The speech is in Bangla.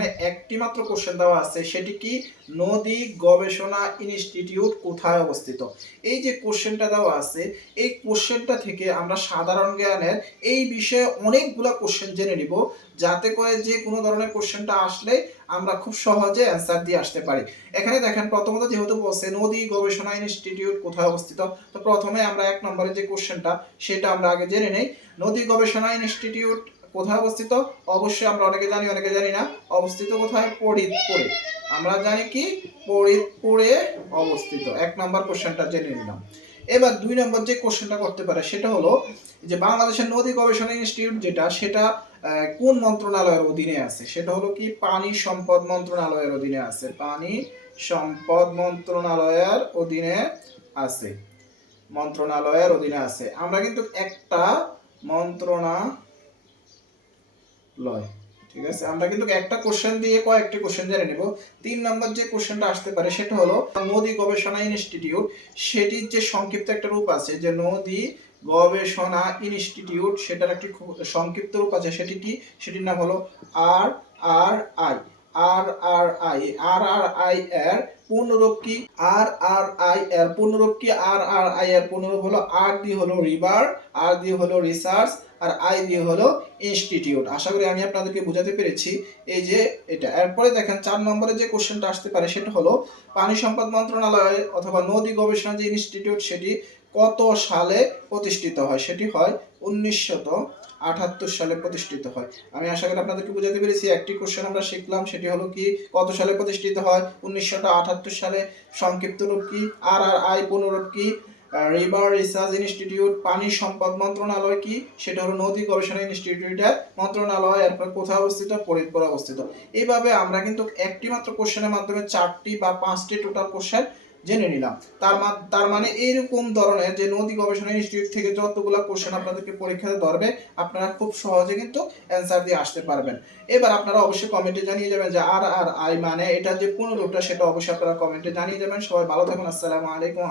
এখানে একটি মাত্র কোশ্চেন দেওয়া আছে, সেটি কি? নদী গবেষণা ইনস্টিটিউট কোথায় অবস্থিত? এই যে কোশ্চেনটা দেওয়া আছে, এই কোশ্চেনটা থেকে আমরা সাধারণ জ্ঞানের এই বিষয়ে অনেকগুলা কোশ্চেন জেনে নিব, যাতে করে যে কোনো ধরনের কোশ্চেনটা আসলে আমরা খুব সহজে অ্যান্সার দিয়ে আসতে পারি। এখানে দেখেন, প্রথমত যেহেতু বলছে নদী গবেষণা ইনস্টিটিউট কোথায় অবস্থিত, তো প্রথমে আমরা এক নম্বরের যে কোশ্চেনটা সেটা আমরা আগে জেনে নেই। নদী গবেষণা ইনস্টিটিউট কোথায় অবস্থিত? অবশ্যই আমরা অনেকে জানি অনেকে জানি না। অবস্থিত কোথায়? ফরিদপুরে। আমরা জানি কি? ফরিদপুরে অবস্থিত। এক নম্বর কোশ্চেনটা জেনে নিলাম। এবার দুই নম্বর যে কোশ্চেনটা করতে পারে, সেটা হলো যে বাংলাদেশের নদী গবেষণা ইনস্টিটিউট যেটা, সেটা কোন মন্ত্রণালয়ের অধীনে আছে? সেটা হলো কি, পানি সম্পদ মন্ত্রণালয়ের অধীনে আছে। পানি সম্পদ মন্ত্রণালয়ের অধীনে আছে। মন্ত্রণালয়ের অধীনে আছে। আমরা কিন্তু একটা মন্ত্রণালয় ঠিক আছে? আমরা কিন্তু একটা কোশ্চেন দিয়ে কয়েকটি কোশ্চেন জেনে নেব। তিন নম্বর যে কোশ্চেনটা আসতে পারে সেটা হলো, নদী গবেষণা ইনস্টিটিউট সেটির যে সংক্ষিপ্ত একটা রূপ আছে যে নদী গবেষণা ইনস্টিটিউট সেটার একটি সংক্ষিপ্ত রূপ আছে, সেটি কি? সেটির নাম হলো R R I R R I R R I এর পূর্ণরূপ কি? আর আর আই এর পূর্ণরূপ কি? আর আর আই এর পূর্ণরূপ হলো আর দিয়ে হলো রিভার আর দিয়ে হলো রিসার্চ আর আই হলো ইনস্টিটিউট আশা করি আমি আপনাদেরকে বোঝাতে পেরেছি। এই যে এটা। এরপরে দেখেন, চার নম্বরে যে কোশ্চেনটা আসতে পারে সেটা হলো, পানি সম্পদ মন্ত্রণালয় অথবা নদী গবেষণা যে ইনস্টিটিউট সেটি কত সালে প্রতিষ্ঠিত হয়? সেটি হয় উনিশশত আটাত্তর সালে প্রতিষ্ঠিত হয়। আমি আশা করি আপনাদেরকে বোঝাতে পেরেছি। একটি কোশ্চেন আমরা শিখলাম, সেটি হলো কি, কত সালে প্রতিষ্ঠিত হয়? উনিশশো আটাত্তর সালে সংক্ষিপ্ত রূপ কি? আর আর আই পুনরূপ কি? রিভার রিসার্চ ইনস্টিটিউট পানি সম্পদ মন্ত্রণালয় কি? সেটা হলো নদী গবেষণা ইনস্টিটিউটের মন্ত্রণালয়, এরপর কোথায় অবস্থিত? ফরিদপুর অবস্থিত। এইভাবে আমরা কিন্তু একটি মাত্র কোশ্চেনের মাধ্যমে চারটি বা পাঁচটি টোটাল কোশ্চেন জেনে নিলাম। তার তার মানে এইরকম ধরনের যে নদী গবেষণা ইনস্টিটিউট থেকে যতগুলো কোশ্চেন আপনাদেরকে পরীক্ষাতে ধরবে, আপনারা খুব সহজে কিন্তু অ্যান্সার দিয়ে আসতে পারবেন। এবার আপনারা অবশ্যই কমেন্টে জানিয়ে যাবেন যে আর আর আই মানে এটা যে পূর্ণরূপটা সেটা অবশ্যই আপনারা কমেন্টে জানিয়ে যাবেন। সবাই ভালো থাকুন। আসসালামু আলাইকুম